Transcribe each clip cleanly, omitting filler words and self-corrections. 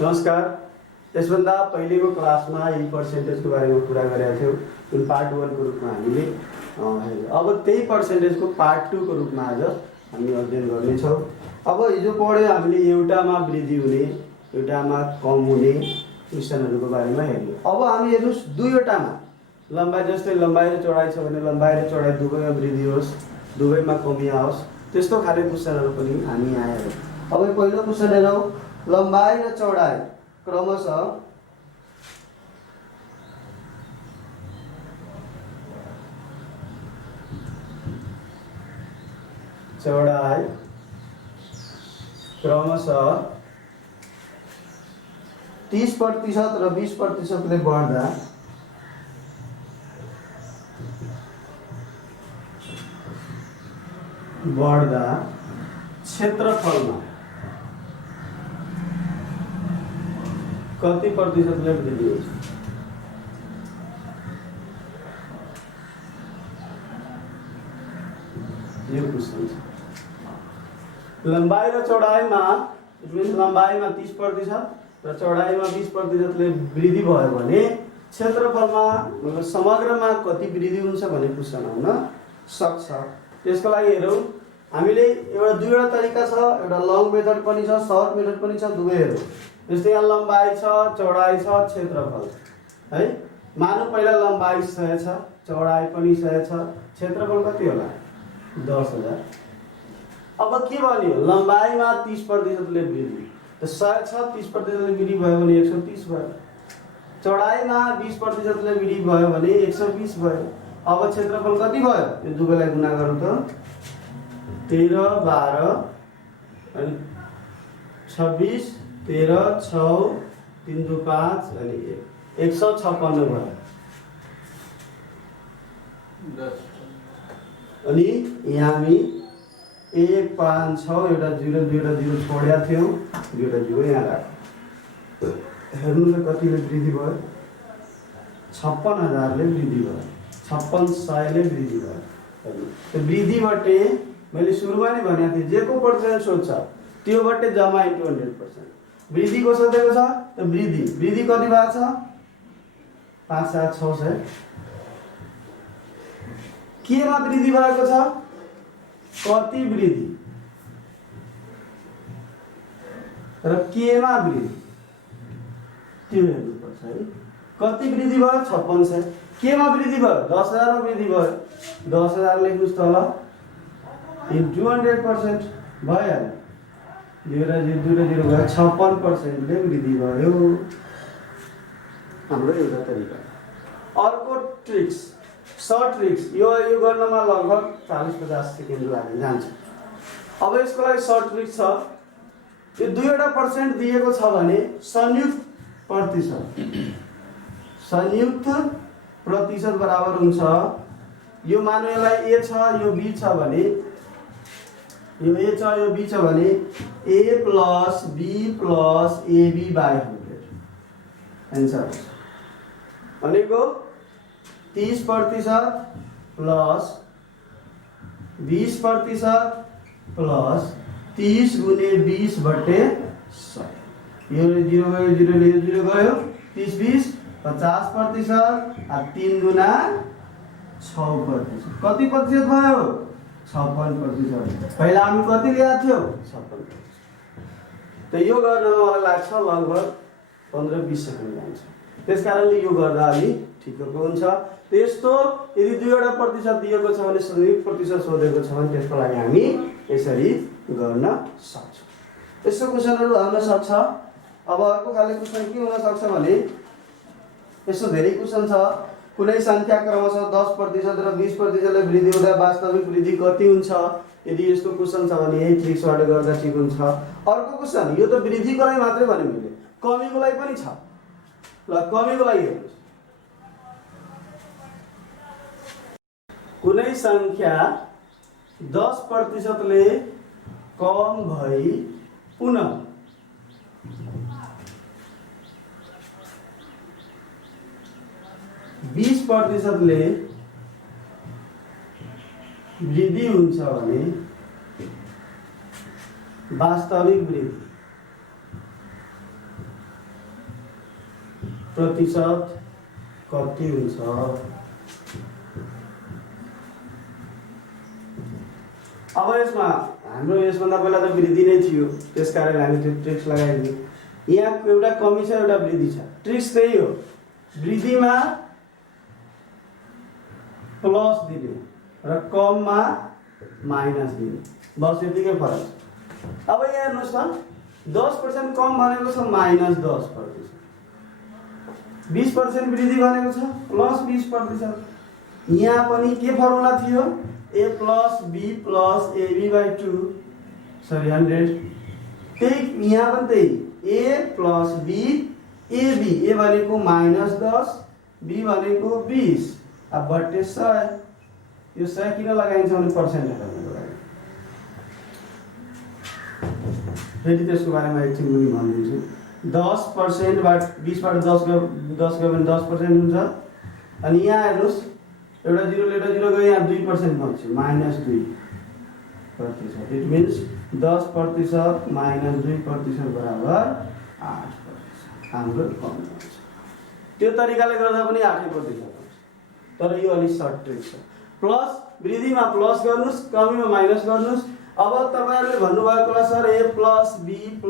नमस्कार। यसभन्दा पहिलेको क्लासमा यी पर्सेन्टेजको बारेमा कुरा गरेका थियौँ। जुन पार्ट 1 को रूपमा हामीले अब त्यही पर्सेन्टेजको पार्ट 2 को रूपमा आज हामी अध्ययन गर्नेछौँ। अब हिजो पढ्यो हामीले एउटामा वृद्धि हुने, एउटामा कम हुने क्वेसनहरूको बारेमा हेर्यौँ। अब हामी हेर्नुहोस् दुईवटामा लम्बाइ, जस्तै लम्बाइ र चौडाइ छ भने लम्बाइ र चौडाइ दुवैमा वृद्धि होस्, दुवैमा कमी आओस्, त्यस्तो खाले क्वेसनहरू पनि हामी आयो। अब पहिलो क्वेसन हेरौँ। लम्बाइ र चौडाइ क्रमशः चौडाइ क्रमशः 30% र 20% ले बढ्दा क्षेत्रफलमा कति प्रतिशतले वृद्धि हुन्छ? यो क्वेसन छ। लम्बाइ र चौडाइमा लम्बाइमा 30% र चौडाइमा 20% ले वृद्धि भयो भने क्षेत्रफलमा मतलब समग्रमा कति वृद्धि हुन्छ भन्ने क्वेसन आउन सक्छ। त्यसको लागि हेरौँ। हामीले दुईवटा तरिका छ, एउटा लङ मेथड पनि छ, सर्ट मेथड पनि छ, दुवै हेरौँ। जस्तै यहाँ लम्बाइ छ, चौडाइ छ, क्षेत्रफल है। मानौँ पहिला लम्बाइ 100 छ, चौडाइ पनि 100 छ, क्षेत्रफल कति होला? 10,000। अब के भन्यो? लम्बाइमा 30% ले वृद्धि, त 100 छ, 30% ले वृद्धि भयो भने 130 भयो। चौडाइमा 20% ले वृद्धि भयो भने 120 भयो। अब क्षेत्रफल कति भयो? यो दुवैलाई गुणा गरौँ त। 13, 12 अनि 26, 13, 6, 3, 2, 5 अनि 156 भयो। अनि यहाँ हामी 1, 5, 6 एउटा 0 दुईवटा 0 छोडेका थियौँ, दुईवटा 0 यहाँ राख्यौँ। हेर्नु त कतिले वृद्धि भयो? 56,000 ले वृद्धि भयो, 56,100 ले वृद्धि भयो। त्यो वृद्धिबाटै मैले सुरुमा नै भनेको थिएँ, जेको पर्सेन्ट सोध्छ त्योबाटै जम्मा इन्टु 100%। वृद्धिको सोधेको छ, त वृद्धि कति भएको छ? 5,600। केमा वृद्धि भएको छ? कति वृद्धि र केमा वृद्धि त्यो हेर्नुपर्छ है। कति वृद्धि भयो? 5600। केमा वृद्धि भयो? 10,000 मा वृद्धि भयो। 10,000 लेख्नुस् तल इन्टु 100% भयो। 2 0 भयो, 56% ले वृद्धि भयो। हाम्रो एउटा तरिका। अर्को ट्रिक्स, सर्ट ट्रिक्स, यो गर्नमा लगभग 40-50 सेकेन्ड जान्छ। अब यसको लागि सर्ट ट्रिक्स छ। यो दुईवटा पर्सेन्ट दिएको छ भने संयुक्त प्रतिशत बराबर हुन्छ। यो मानौ यसलाई ए छ, यो बी छ भने, यो ए छ, यो बी छ भने a plus b plus ab/100 answer भनेको 30% प्लस 20% प्लस 30 गुणे 20/100। यो 0 गयो, 0 ले 0 गयो, 30 20 50%, 3 गुणा 6%। कति प्रतिशत भयो? 56%। पहिला हामी कति ल्याएको थियौँ? 56%। त यो गर्नमा मलाई लाग्छ लगभग 15-20 सेकेन्ड जान्छ। त्यसकारणले यो गर्दा अलि ठिकको हुन्छ। त्यस्तो यदि दुईवटा प्रतिशत दिएको छ भने संयुक्त प्रतिशत सोधेको छ भने त्यसको लागि हामी यसरी गर्न सक्छौँ। यस्तो क्वेसनहरू आउन सक्छ। अब अर्को खाले क्वेसन के हुन सक्छ भने, यस्तो धेरै क्वेसन छ। कुनै संख्या क्रमशः 10% र 20% ले वृद्धि हुँदा वास्तविक वृद्धि कति हुन्छ? यदि यस्तो क्वेसन छ भने यही ट्रिक्सबाट गर्दा ठिक हुन्छ। अर्को क्वेसन, यो त वृद्धिको लागि मात्रै भने मैले, कमीको लागि पनि छ। ल कमीको लागि हेर्नुहोस्। कुनै संख्या 10% ले कम भई पुनः 20% ले वृद्धि हुन्छ भने वास्तविक वृद्धि प्रतिशत कति हुन्छ? अब यसमा हाम्रो यसभन्दा पहिला त वृद्धि नै थियो, त्यसकारण हामी त्यो ट्रिक्स लगाइदियौँ। यहाँ एउटा कमी छ, एउटा वृद्धि छ। ट्रिक्स त्यही हो, वृद्धिमा प्लस दिने र कममा माइनस दिने, बस यतिकै फरक छ। अब यहाँ हेर्नुहोस् त, 10% कम भनेको छ -10%, 20% वृद्धि भनेको छ +20%। यहाँ पनि के फर्मुला थियो? a + b + ab/2 sorry 100। त्यही यहाँ पनि त्यही a + b ab, a भनेको -10, b भनेको 20, अब बट्टे 100। यो 100 किन लगाइन्छ भने पर्सेन्ट हटाउनको लागि। फेरि त्यसको बारेमा एकछिन पनि भनिदिन्छु। 10% बाट 20 बाट 10 गयो भने 10% हुन्छ। अनि यहाँ हेर्नुहोस्, एउटा 0 ले एउटा 0 गयो, यहाँ 2% बन्छ, -2%। इट मिन्स 10% -2% बराबर 8%। हाम्रो कम हुन्छ। त्यो तरिकाले गर्दा पनि 8% हुन्छ। तर यो अलि सर्ट ट्रिक छ। प्लस वृद्धिमा प्लस गर्नुस्, कमीमा माइनस गर्नुस्। अब तपाईहरुले भन्नुभएको होला सर a + b +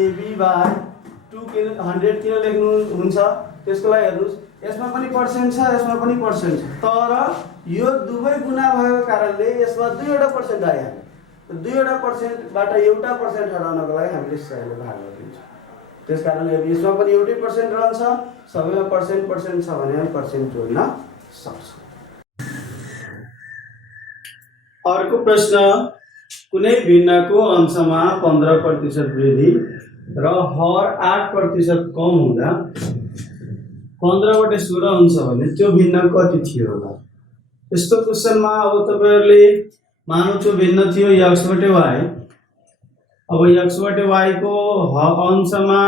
ab/2 किन 100 किन लेख्नु हुन्छ? त्यसको लागि हेर्नुस्, यसमा पनि पर्सेन्ट छ, यसमा पनि पर्सेन्ट छ, तर यो दुवै गुणा भएको कारणले यसमा दुईवटा पर्सेन्ट आयो। दुईवटा पर्सेन्टबाट एउटा पर्सेन्ट हटाउनको लागि हामीले 100 ले भाग गरिदिन्छौँ। त्यसकारणले यसमा पनि एउटै पर्सेन्ट रहन्छ, सबैमा पर्सेन्ट छ भने पर्सेन्ट जोड्न सक्छौँ। अर्को प्रश्न, कुनै भिन्नको अंशमा 15% वृद्धि र हर 8% कम हुँदा 15/16 हुन्छ भने त्यो भिन्न कति थियो होला? यस्तो क्वेशनमा अब तपाईहरुले मानौ त्यो भिन्न थियो x/y। अब x/y को अंशमा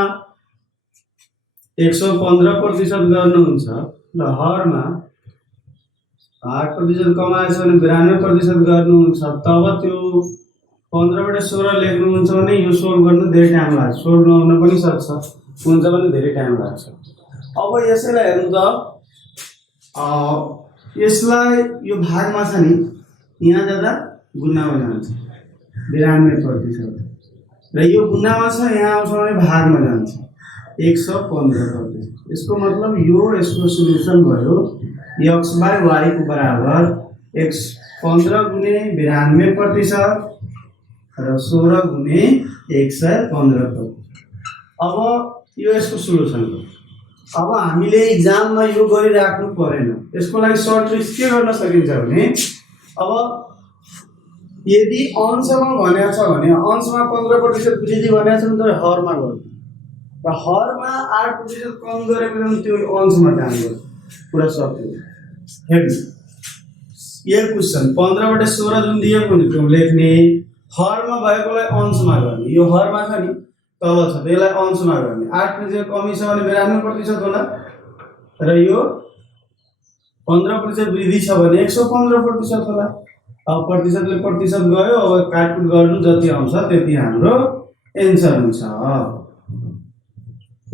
115% गर्नुहुन्छ र हरमा 8% कमाएछ भने 92% गर्नुहुन्छ, तब त्यो 15/16 लेख्नुहुन्छ भने यो सोल्भ गर्न धेरै टाइम लाग्छ। सोल्भ नहुन पनि सक्छ, हुन्छ भने धेरै टाइम लाग्छ। अब यसैलाई हेर्नु त, यसलाई यो भागमा छ नि, यहाँ जाँदा गुणामा जान्छ 92% र यो गुणामा छ, यहाँ आउँछ भने भागमा जान्छ 115%। यसको मतलब यो यसको सोलुसन भयो x/y को बराबर 15 गुणे 92% र 16 गुणे 115%। अब यो यसको सोलुसन हो। अब हामीले एक्जाममा यो गरिराख्नु परेन। यसको लागि सर्ट ट्रिक्स के गर्न सकिन्छ भने, अब यदि अंशमा भनेको छ भने अंशमा 15% वृद्धि भनेको छ भने हरमा गर्नु र हरमा 8% कम गरेको भने त्यो अंशमा काम गर्नु, पुरा सक्यो। हेर्नु यो क्वेशन 15/16 जुन दिएको नि त्यो लेख्ने, हरमा भएकोलाई अंशमा गर्ने। यो हरमा छ नि, तल छ, त्यसलाई अंशमा गर्ने। 8% कमी छ भने 92% होला र यो 15% वृद्धि छ भने 115% होला। अब प्रतिशतले प्रतिशत गयो, अब काटकुट गर्नु जति आउँछ त्यति हाम्रो एन्सर हुन्छ।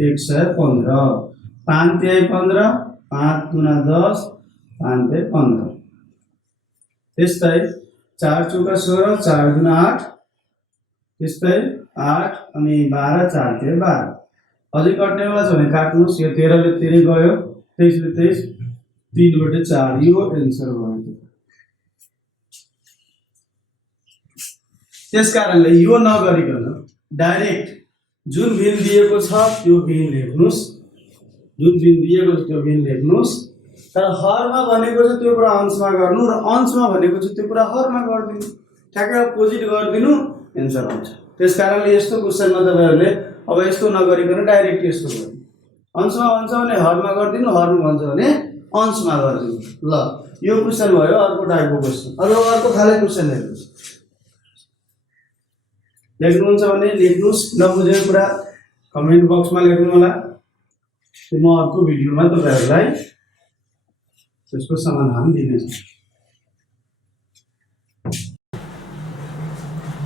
115, 5 तिहाई 15, 5 गुणा 10, 5 तिहाई 15। त्यस्तै 4 चौका 16, 4 गुणा 8, त्यस्तै 8 अनि 12, 4 तिहाई 12। अझै कट्नेवाला छ भने काट्नुस्, यो 13 ले 13 गयो, 23 ले 23, 3/4 यो एन्सर भयो। त्यसकारणले यो नगरिकन डाइरेक्ट जुन भिन दिएको छ त्यो भिन लेख्नुस्, जुन भिन दिएको छ त्यो भिन लेख्नुस्, तर हरमा भनेको छ त्यो कुरा अंशमा गर्नु र अंशमा भनेको छ त्यो कुरा हरमा गर्दिनु, ठ्याक्कै अपोजिट गर्दिनु, एन्सर आउँछ। त्यसकारणले यस्तो क्वेशनमा तपाईहरुले अब यस्तो नगरिकन डाइरेक्ट यस्तो गर्नु, अंशमा भन्छ भने हरमा गर्दिनु, हरमा भन्छ भने अंशमा गर्दिनु। ल यो क्वेशन भयो। अर्को टाइपको क्वेशन, अर्को खाले क्वेशन हेर्नुस्। लेख्नुहुन्छ भने लेख्नुस्, नबुझेको कुरा कमेन्ट बक्समा लेख्नु होला। म अर्को भिडियोमा तपाईहरुलाई त्यसको समाधान दिनेछु।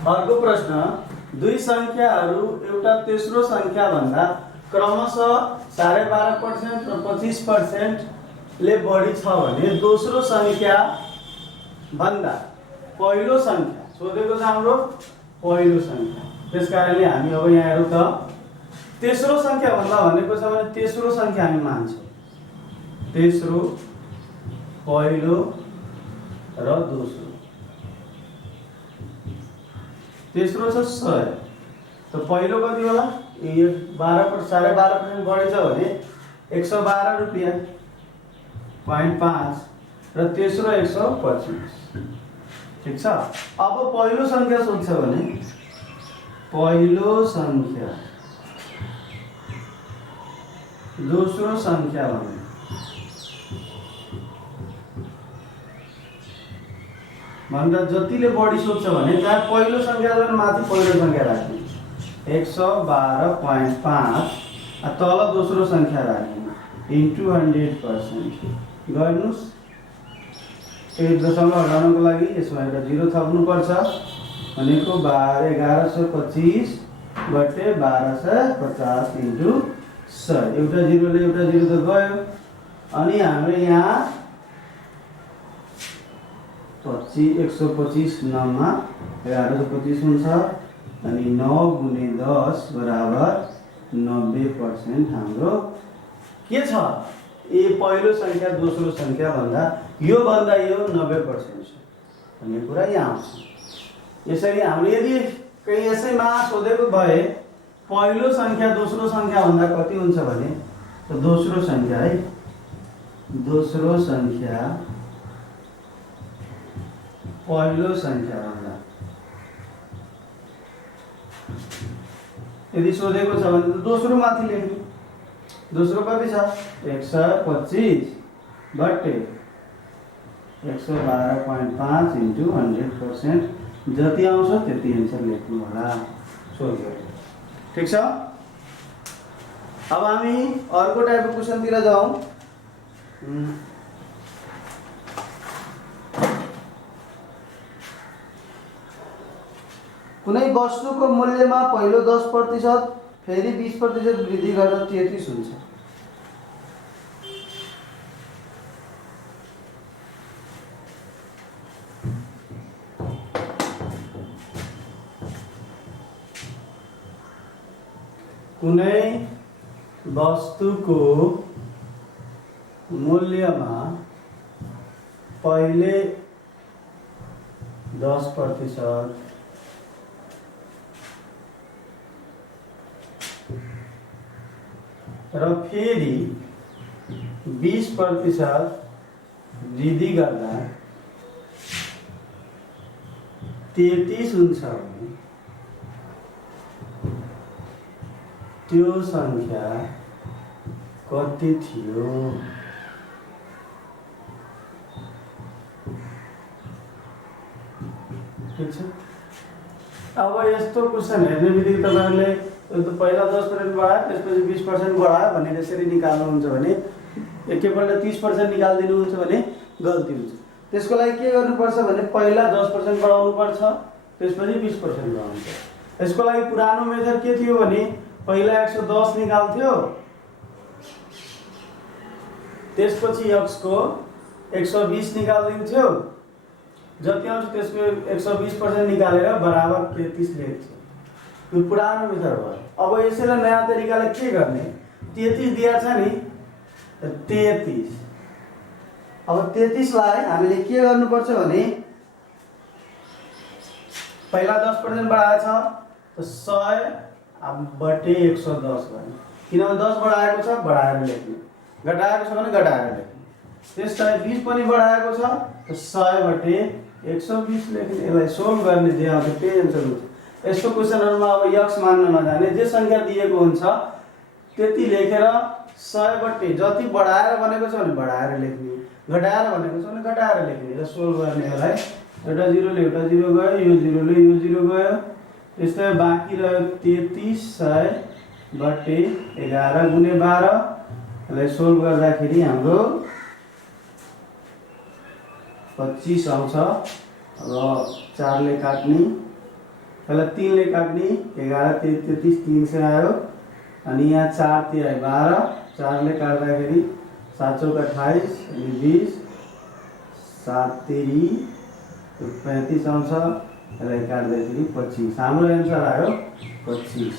अर्को प्रश्न, दुई संख्याहरू एउटा तेस्रो संख्या भन्दा क्रमशः 12.5% र 25% ले बढी छ भने दोस्रो संख्या भन्दा पहिलो संख्या सोधेको छ हाम्रो पहिलो संख्या। त्यसकारणले हामी अब यहाँ हेरौँ त तेस्रो संख्या भन्दा भनेको छ भने तेस्रो संख्या हामी मान्छौँ। तेस्रो, पहिलो र दोस्रो। तेस्रो छ 100 त पहिलो कति होला? यो 12.5% बढी छ भने 112 रुपैयाँ 0.5 र तेस्रो 125। ठीक छ। अब पहिलो संख्या सोध्छ भने पहिलो संख्या दोस्रो संख्या भने भन्दा जतिले बढी सोध्छ भने त्यहाँ पहिलो संख्या भने माथि पहिलो संख्या राख्ने 112.5 तल दोस्रो संख्या राख्ने इन्टु 100% गर्नुस्। 1 दशमलव हटाउनको लागि यसमा एउटा 0 थप्नुपर्छ भनेको 1125 बटे 1250 इन्टु 100। एउटा 0 ले एउटा 0 त गयो अनि हाम्रो यहाँ 125 9 मा 1125 हुन्छ अनि 9 गुणे 10 बराबर 90% हाम्रो के छ? ए पहिलो संख्या दोस्रो संख्या भन्दा यो 90% छ भन्ने कुरा यहाँ आउँछ। यसरी हाम्रो यदि कहीँ यसैमा सोधेको भए पहिलो संख्या दोस्रो संख्या भन्दा कति हुन्छ भने त दोस्रो संख्या है दोस्रो संख्या पहिलो संख्या भन्दा यदि सोधेको छ भने दोस्रो माथि लेख्नु। दोस्रो कति छ? 125 बटे 112.5 इन्टु 100% जति आउँछ त्यति एन्सर लेख्नु होला। सोध्यो ठीक छ। अब हामी अर्को टाइपको क्वेशनतिर जाउँ। कुनै वस्तुको मूल्यमा पहिलो 10% फेरि 20% वृद्धि गर्दा 33 हुन्छ। कुनै वस्तुको मूल्यमा पहिले 10% र फेरि 20% वृद्धि गर्दा 33 हुन्छ भने त्यो संख्या कति थियो? ठीक छ। अब यस्तो क्वेशन हेर्ने बित्तिकै तपाईहरुले पहिला 10% बढायो त्यसपछि 20% बढायो भनेर यसरी निकाल्नुहुन्छ भने एकैपल्ट 30% निकाल्दिनुहुन्छ भने गल्ती हुन्छ। त्यसको लागि के गर्नुपर्छ भने पहिला 10% बढाउनु पर्छ त्यसपछि 20% बढाउनु पर्छ। यसको लागि पुरानो मेथड के थियो भने पहिला 110 निकाल्थ्यो त्यसपछि x को 120 निकाल्दिन्थ्यो जति आउँछ त्यसको 120% निकालेर बराबर 33 लेख्थ्यो। यो पुरानो मेथड भयो। अब यसैलाई नयाँ तरिकाले के गर्ने? 33 दिया छ नि 33। अब 33 लाई हामीले के गर्नुपर्छ भने पहिला 10% बढाएको छ त 100 बटे 110 गर्ने। किनभने 10 बढाएको छ बढाएर लेख्ने, घटाएको छ भने घटाएर लेख्ने। त्यसलाई 20 पनि बढाएको छ त 100 बटे 120 लेख्ने। यसलाई सोल्भ गर्ने जे आउँछ त्यही एन्सर हुन्छ। यस्तो क्वेशनहरुमा अब यक्स मान्न नजाने, जे संख्या दिएको हुन्छ त्यति लेखेर 100 बटे जति बढाएर भनेको छ भने बढाएर लेख्ने, घटाएर भनेको छ भने घटाएर लेख्ने र सोल्भ गर्ने। यसलाई एउटा 0 ले एउटा 0 गयो, यो 0 ले यो 0 गयो, त्यस्तै बाँकी रह्यो 33 100 बटे 11 गुणे 12। यसलाई सोल्भ गर्दाखेरि हाम्रो 25 आउँछ र 4 ले काट्ने, पहिला 3 ले काट्ने, 11 33 3 से आयो अनि यहाँ 4 तिहाई 12, 4 ले काट्दाखेरि 7 चौका 28 अनि 20, 7 तेरी 35 आउँछ, यसलाई काट्दाखेरि 25। हाम्रो एन्सर आयो 25।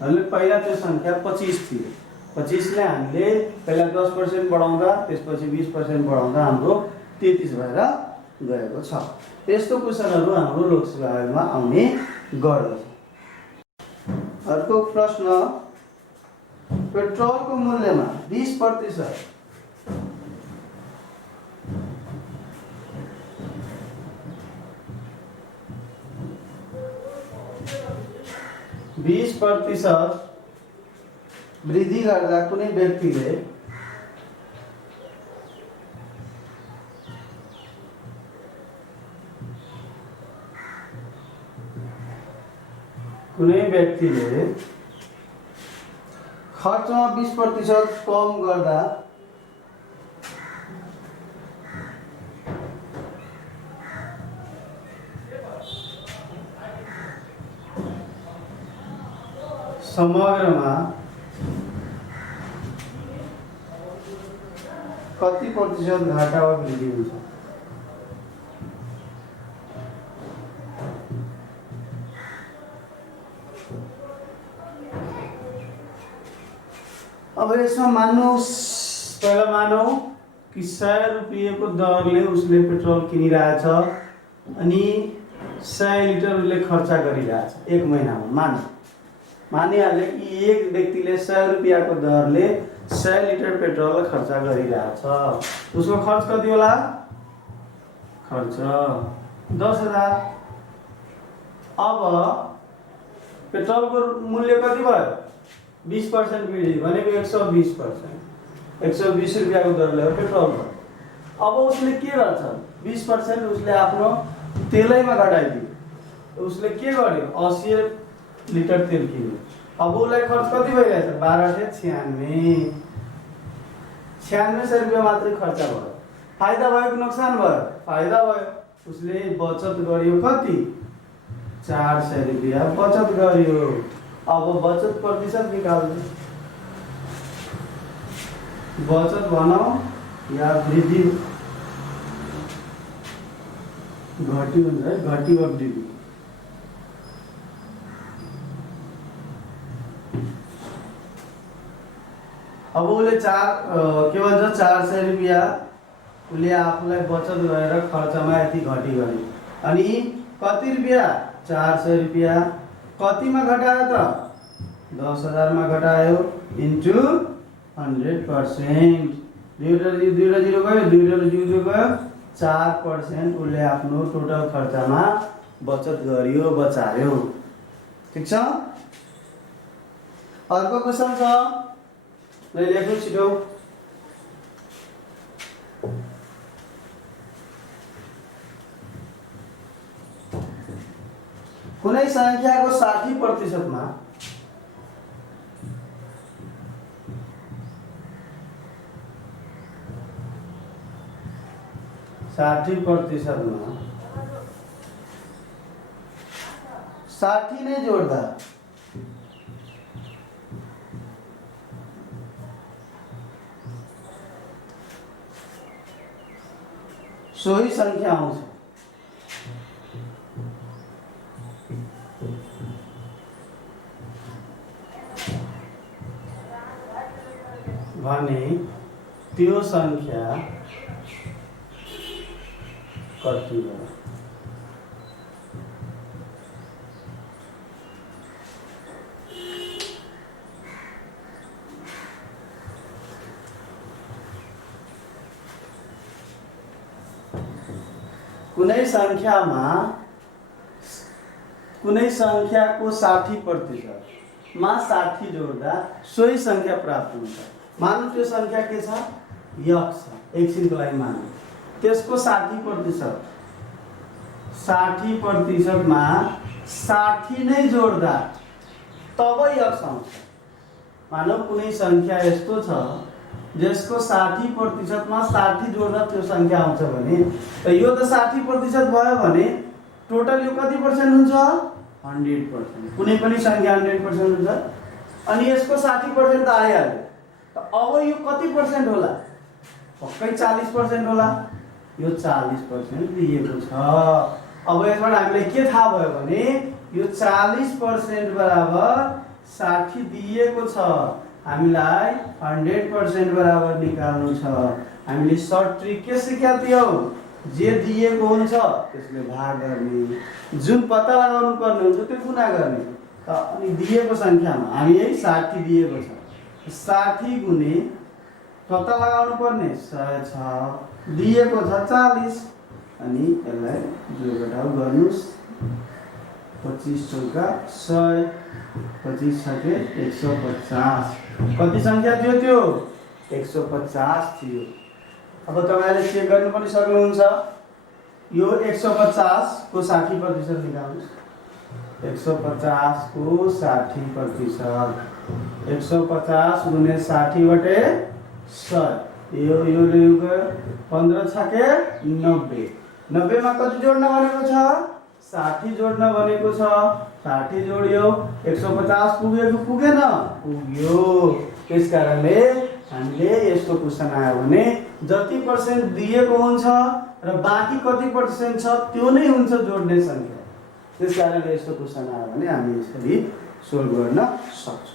हामीले पहिला त्यो संख्या 25 थियो। 25 ले हामीले पहिला 10% बढाउँदा त्यसपछि 20% बढाउँदा हाम्रो 33 भएर गएको छ। यस्तो क्वेशनहरु हाम्रो लोकसेवा आयोगमा आउने गर्दछ। अर्को प्रश्न, पेट्रोलको मूल्यमा 20% 20% वृद्धि गर्दा कुनै व्यक्तिले खर्चमा 20% कम गर्दा समग्रमा कति प्रतिशत घाटा वा वृद्धि हुन्छ? अब यसमा मान्नुहोस्, पहिला मानौं कि 100 रुपैयाँको दरले उसले पेट्रोल किनिरहेछ अनि 100 लिटर उसले खर्च गरिरहेछ एक महिनामा। मानिहाले कि एक व्यक्तिले 100 रुपैयाँको दरले 100 लिटर पेट्रोल खर्च गरिरहेछ। उसको खर्च कति होला? खर्च 10,000। अब पेट्रोलको मूल्य कति भयो? 20% वृद्धि भनेको 120%। 120 रुपैयाँको दरले हो पेट्रोल भयो। अब उसले के गर्छ? 20% उसले आफ्नो तेलैमा घटाइदियो। उसले के गर्यो? 80 लिटर तेल किन्यो। अब उसलाई खर्च कति भइरहेछ? 1296। 9600 रुपैयाँ मात्रै खर्च भयो। फाइदा भयो कि नोक्सान भयो? फाइदा भयो। उसले बचत गर्यो कति? 400 रुपैयाँ बचत गर्यो। अब बचत प्रतिशत निकाल्नु। बचत भनौं या वृद्धि घटी हुन्छ है, घटी वा वृद्धि। अब उसले के भन्छ 400 रुपैयाँ उसले आफूलाई बचत गरेर खर्चमा यति घटी गर्यो। अनि कति रुपैयाँ? 400 रुपैयाँ कतिमा घटायो त? 10,000 मा घटायो इन्टु 100%। 2 र 0 गयो, 2 र 0 गयो, 4% उसले आफ्नो टोटल खर्चमा बचत गर्यो, बचायो। ठीक छ? अर्को क्वेशन छ, लेख्नु छिटो। कुनै संख्याको 60% मा 60 नै जोड्दा सोही संख्या आउँछ। भने त्यो संख्या कति हो? कुनै संख्याको 60% मा 60 जोड्दा सोही संख्या प्राप्त हुन्छ। मानौं त्यो संख्या के छ? यक्स छ। एकछिनको लागि मानौं त्यसको 60% मा 60 नै जोड्दा तब यक्स आउँछ। मानौं कुनै संख्या यस्तो छ जसको 60% मा 60 जोड्दा त्यो संख्या आउँछ भने त यो त 60% भयो भने टोटल यो कति पर्सेन्ट हुन्छ? 100%। कुनै पनि संख्या 100% हुन्छ? अनि यसको 60% त आइहाल्यो। त अब यो कति पर्सेन्ट होला? पक्कै 40% होला। यो 40% दिएको छ। अब यसबाट हामीलाई के थाहा भयो भने यो 40% बराबर 60 दिएको छ। हामीलाई 100% बराबर निकाल्नु छ। हामीले सर्ट ट्रिक के सिकेका थियौं? जे दिएको हुन्छ त्यसले भाग गर्ने, जुन पत्ता लगाउनु पर्ने हुन्छ त्यो गुणा गर्ने। त अनि दिएको संख्यामा हामी यही 60 दिएको छ, 60 गुणे पत्ता लगाउनु पर्ने 100 छ, दिएको छ 40, अनि यसलाई 2 घटाउ गर्नुस्। 25 चौका 100, 25 छके 150। कति संख्या थियो त्यो? 150 थियो। अब तपाईले चेक गर्नु पनि सक्नुहुन्छ। यो 150 को 60% निकाल्नुस्। 150 को 60%, 150 गुणे 60/100। यो 15 छके 90। 90 मा कति जोड्न भनेको छ? 60 जोड्न भनेको छ। 60 जोड्यो, 150 पुग्यो कि पुगेन? पुग्यो। त्यस कारणले हामीले यस्तो क्वेशन आयो भने जति पर्सेन्ट दिएको हुन्छ र बाँकी कति पर्सेन्ट छ त्यो नै हुन्छ जोड्ने संख्या। त्यस कारणले यस्तो क्वेशन आयो भने हामी यसरी सोल्भ गर्न सक्छौं।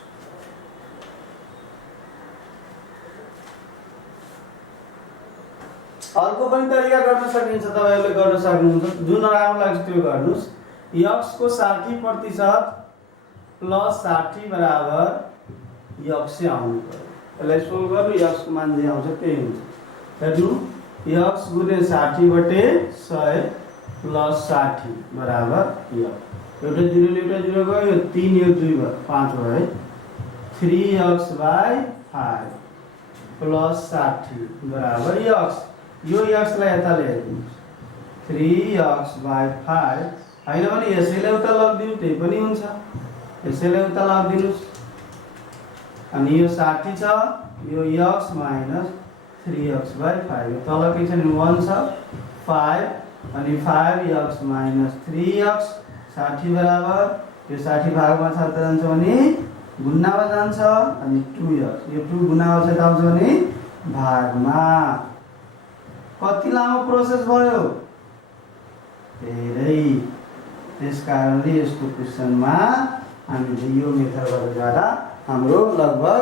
अर्को पनि तरिका गर्न सकिन्छ, तपाईहरुले गर्न सक्नुहुन्छ। जुन राम्रो लाग्छ त्यो गर्नुस्। x को 60% प्लस 60 बराबर x से आउनु पर्यो। यसलाई सोल्भ गर्नु, x को मान जे आउँछ त्यही हुन्छ। हेर्नु, x गुणे 60/100 प्लस 60 बराबर x। एउटा 0 ले एउटा 0 गयो, 3 यो 2 भयो, 5 भयो है। 3x/5 प्लस 60 बराबर x। यो x लाई यता ल्याइदिनुस्। 3x/5 हैन भने यसैले उता लगिदिनु त्यही पनि हुन्छ। यसैले उता लगिदिनुस्। अनि यो 60 छ, यो x माइनस 3x/5। यो तल के छ नि 1 छ, 5 अनि 5x माइनस 3x। 60 बराबर यो 60 भागमा छ त जान्छ भने गुणामा जान्छ, अनि 2x। यो 2 गुणामा छ त आउँछ भने भागमा। कति लामो प्रोसेस भयो? धेरै। त्यस कारणले यस्तो क्वेशनमा हामीले यो मेथडबाट जाँदा हाम्रो लगभग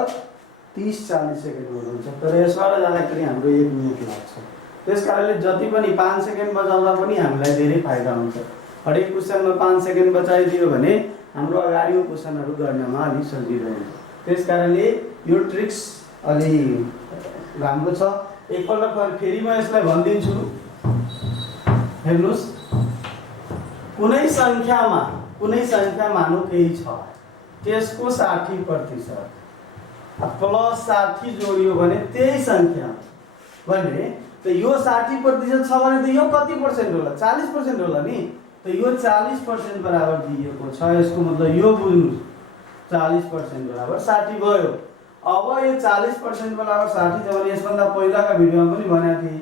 30-40 सेकेन्ड हुन्छ। तर यसबाट जाँदाखेरि हाम्रो 1 मिनेट लाग्छ। त्यस कारणले जति पनि 5 सेकेन्ड बचाउँदा पनि हामीलाई धेरै फाइदा हुन्छ। हरेक क्वेशनमा 5 सेकेन्ड बचाइदियो भने हाम्रो अगाडिको क्वेशनहरु गर्नमा अलि सजिलो हुन्छ। त्यस कारणले यो ट्रिक्स अलि राम्रो छ। एकपल्ट फेरि म यसलाई भन्दिन्छु। हेर्नुस्, कुनै संख्या मानौ केही छ, त्यसको 60% प्लस 60 जोडियो भने त्यही संख्या भने त यो 60% छ भने त यो कति पर्सेन्ट होला? 40% होला नि। त यो 40% बराबर दिएको छ। यसको मतलब यो बुझ्नुस्, 40% बराबर 60 भयो। अब यो 40% बराबर 60 छ भने यसभन्दा पहिलाका भिडियोमा पनि भनेको थिए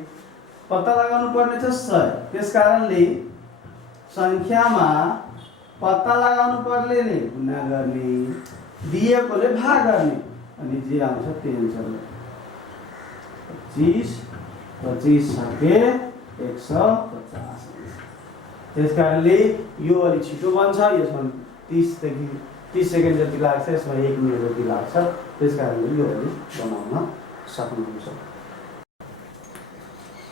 पत्ता लगाउनु पर्ने छ 100। त्यस कारणले संख्यामा पत्ता लगाउनु पर्नेले गुणा गर्ने, दिएकोले भाग गर्ने, अनि जे आउँछ त्यही आन्सर। 25 छके 150। त्यस कारणले यो अलि छिटो बन्छ। यसमा 30 सेकेन्ड जति लाग्छ, यसमा 1 मिनेट जति लाग्छ। त्यस कारणले यो अलि बनाउन सक्नुहुन्छ।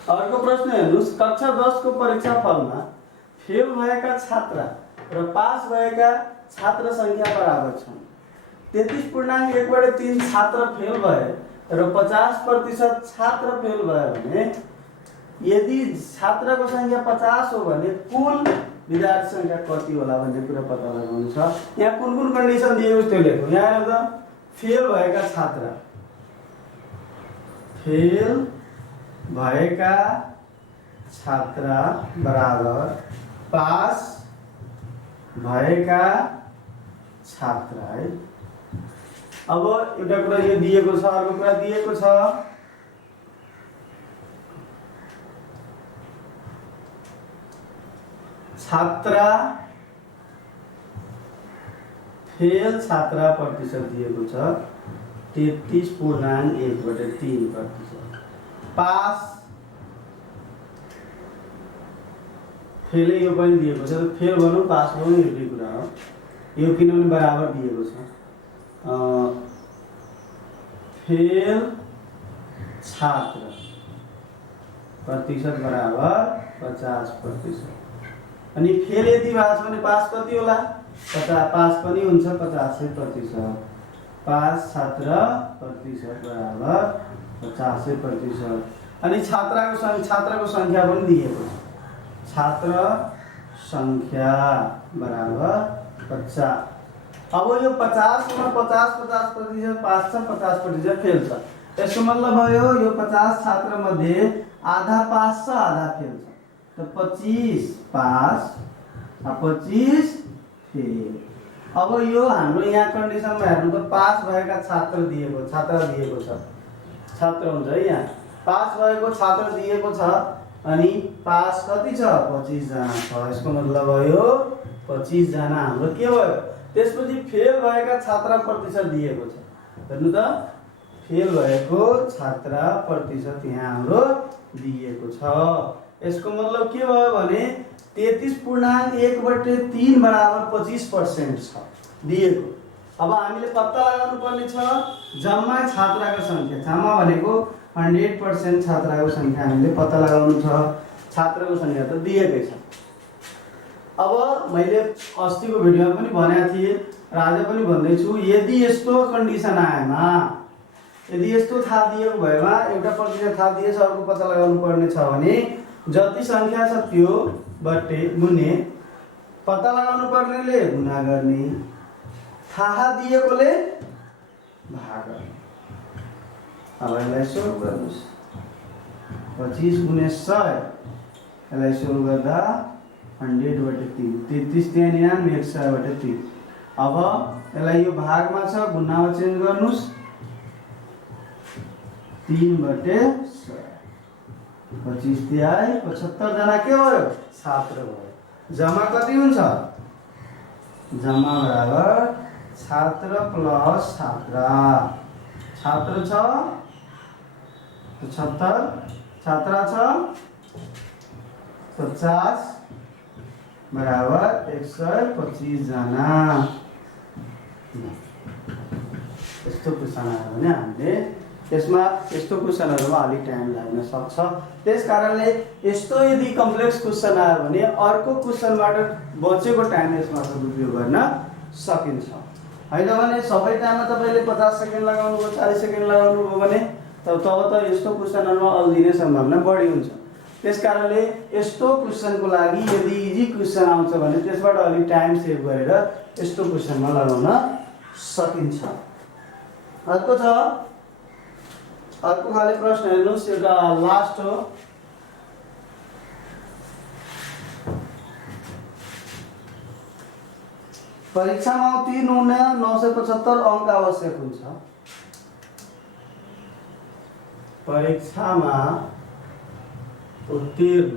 अर्को प्रश्न हेर्नुस्, कक्षा 10 को परीक्षाफलमा फेल भएका छात्र र पास भएका छात्र संख्या बराबर छन्। 33.1/3 छात्र फेल भए र 50% छात्र फेल भयो भने यदि छात्रको संख्या 50 हो भने कुल विद्यार्थी संख्या कति होला भन्ने कुरा पत्ता लगाउनु छ। यहाँ कुन कन्डिसन दिएको छ त्यो लेखौँ। यहाँ हेर्नु त, फेल भएका छात्र, फेल भएका छात्र बराबर पास भएका छात्र है। अब एउटा कुरा यो दिएको छ, अर्को कुरा दिएको छ। छात्र फेल छात्रा प्रतिशत दिएको छ 33.1/3%। पास फेलै यो पनि दिएको छ, फेल भनौँ पास भनौँ एउटै कुरा हो, यो किनभने बराबर दिएको छ। फेल छात्र प्रतिशत बराबर 50%। अनि फेल यदि भएको छ भने पास कति होला? 50, पास पनि हुन्छ 50%। पास छात्र प्रतिशत बराबर 50%। अनि छात्रको संख्या पनि दिएको छ, छात्र संख्या बराबर 50। अब यो 50 मा 50% पास छ, 50% फेल छ। यसको मतलब भयो यो 50 छात्र मध्ये आधा पास छ, आधा फेल छ। तो 25 पास 25 फेल। अब यो हाम्रो यहाँ कन्डिसनमा हेर्नु त पास भएका छात्र दिएको छ, छात्र हुन्छ है, यहाँ पास भएको छात्र दिएको छ। अनि पास कति छ? 25 जना छ। यसको मतलब भयो 25 जना हाम्रो के भयो? त्यसपछि फेल भएका छात्र प्रतिशत दिएको छ। हेर्नु त, फेल भएको छात्र प्रतिशत यहाँ हाम्रो दिएको छ। यसको मतलब के भयो भने 33.1/3 बराबर 25% छ दिएको। अब हामीले पत्ता लगाउनु पर्ने छ जम्मा छात्रको संख्या। जम्मा भनेको 100% छात्रको संख्या हामीले पत्ता लगाउनु छ। छात्रको संख्या त दिएकै छ। अब मैले अस्तिको भिडियोमा पनि भनेको थिएँ र आज पनि भन्दैछु, यदि यस्तो कन्डिसन आएमा, यदि यस्तो थाहा दिएको भएमा एउटा प्रतिशत थाहा दिएछ, अर्को पत्ता लगाउनु पर्ने छ भने जति संख्या छ त्यो बट्टे गुणे, पत्ता लगाउनु पर्नेले गुणा गर्ने, थाहा दिएकोले भाग गर्ने। अब यसलाई सोल्भ गर्नुस्। 25 गुणे 100, यसलाई सोल्भ गर्दा 100/3, 33 त्यहाँ 100/3। अब यसलाई यो भागमा छ, गुणामा चेन्ज गर्नुस्। 3/100, 25 तिहाई 75 जना के भयो? छात्र भयो। जम्मा कति हुन्छ? जम्मा बराबर छात्र प्लस छात्रा। छात्र छ 75, छात्रा छ 50 बराबर 125 जना। यस्तो क्वेसन आयो भने हामीले यसमा यस्तो क्वेसनहरुमा अलि टाइम लाग्न सक्छ। त्यसकारणले यस्तो यदि कम्प्लेक्स क्वेसन आयो भने अर्को क्वेसनबाट बचेको टाइम यसमा सदुपयोग गर्न सकिन्छ। हैन भने सबै टाइममा तपाईले 50 सेकेन्ड लगाउनु भयो, 40 सेकेन्ड लगाउनु भयो भने तब त यस्तो क्वेसनहरुमा अल्झिने सम्भावना बढी हुन्छ। त्यसकारणले यस्तो क्वेसनको लागि यदि इजी क्वेसन आउँछ भने त्यसबाट अलि टाइम सेभ गरेर यस्तो क्वेसनमा लगाउन सकिन्छ। अर्को खाली प्रश्न हेर्नुस्, एउटा लास्ट हो। परीक्षामा उत्तीर्ण हुन 975 अंक आवश्यक हुन्छ। परीक्षामा उत्तीर्ण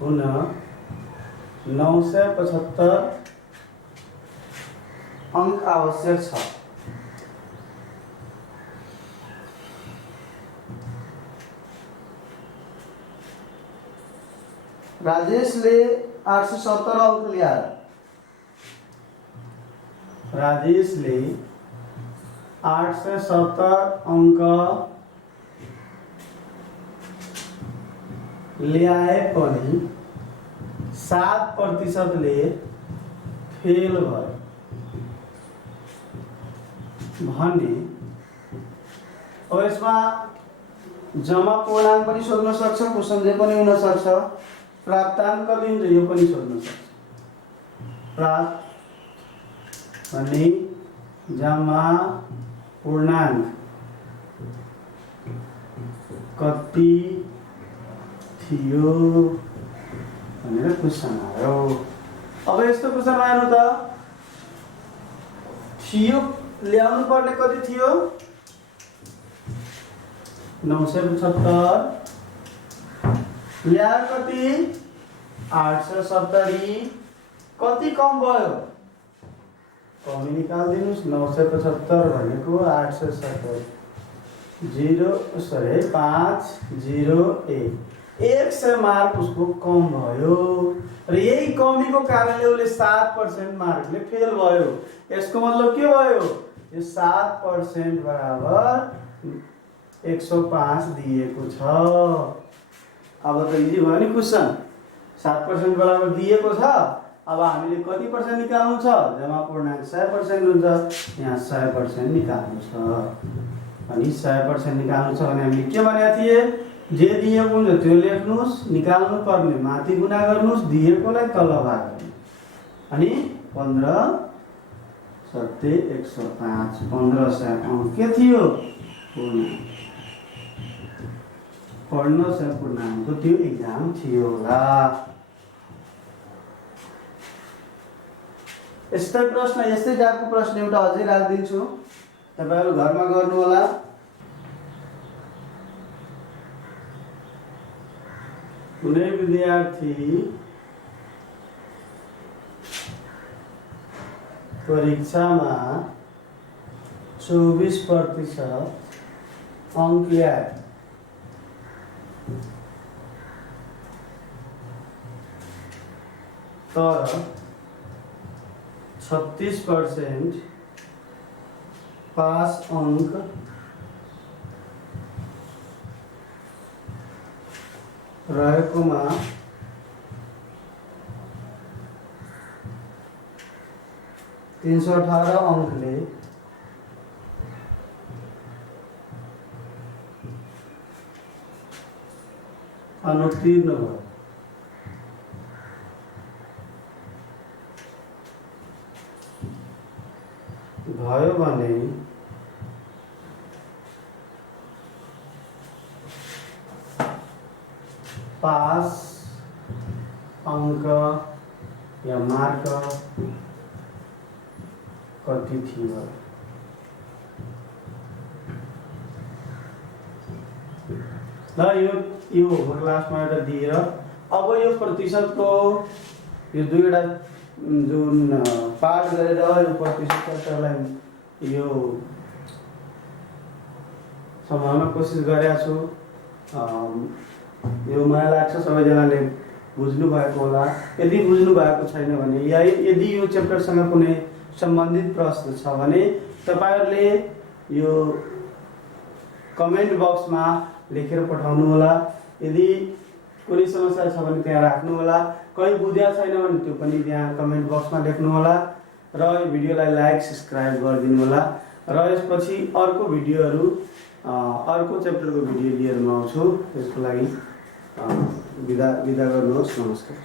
हुन 975 अंक आवश्यक छ। राजेशले 870 अंक ल्याए। राजेशले 870 अंक ल्याए पनि 7% ले फेल भयो भने अब यसमा जम्मा पूर्णांक पनि सोध्न सक्छ, क्वेशन पनि हुन सक्छ, प्राप्तांक कति हुन्छ यो पनि सोध्न सक्छ। प्राप्त भने जम्मा पूर्णांक कति थियो भनेर क्वेशन आयो। अब यस्तो क्वेशन आयो त थियो ल्याउनु पर्ने कति थियो? 975, ल्याए कति? 870, कति कम भयो? कमी निकालिदिनुहोस् 975 भनेको 870 501 100 मार्क उसको कम भयो र यही कमीको कारणले उसले 7% मार्कले फेल भयो। यसको मतलब के भयो? यो 7% बराबर 105 दिएको छ। अब त इजी भयो नि क्वेसन। 7% बराबर दिएको छ। अब हामीले कति पर्सेन्ट निकाल्नु छ? जम्मा पूर्णांक 100% हुन्छ, यहाँ 100% निकाल्नु छ। अनि 100% निकाल्नु छ भने हामीले के भनेका थिए? जे दिएको हुन्छ त्यो लेख्नुस्, निकाल्नु पर्ने माथि गुणा गर्नुस्, दिएकोलाई तल भाग गर्नु। अनि 15 सत्ते 105 1500 अंक के थियो? पूर्णांक। पढ्न सय पूर्णांक त्यो एक्जाम थियो होला। यस्तै प्रश्न, यस्तै टाइपको प्रश्न एउटा अझै राखिदिन्छु, तपाईहरु घरमा गर्नु होला। कुनै विद्यार्थी परीक्षामा 24% अंक ल्याए तर 36% पास अंक रहेकोमा 318 अंकले अनुत्तीर्ण भयो भने पास अंक या मार्क कति थियो? ल यो क्लासमा एउटा दिएर अब यो प्रतिशतको यो दुईवटा जुन पाठ गरेर यो प्रतिशतलाई यो सम्हाल्न कोसिस गरेका छु। यो मलाई लाग्छ सबैजनाले बुझ्नु भएको होला। यदि बुझ्नु भएको छैन भने या यदि यो च्याप्टरसँग कुनै सम्बन्धित प्रश्न छ भने तपाईहरुले यो कमेन्ट बक्समा लेखेर पठाउनु होला। यदि कुनै समस्या छ भने त्यहाँ राख्नु होला। कहीँ बुझ्या छैन भने त्यो पनि त्यहाँ कमेन्ट बक्समा लेख्नु होला र यो भिडियोलाई लाइक सब्स्क्राइब गरिदिनु होला। र यसपछि अर्को भिडियोहरु अर्को च्याप्टरको भिडियो लिएर म आउँछु। त्यसको लागि बिदा गर्नुहोस्। नमस्कार।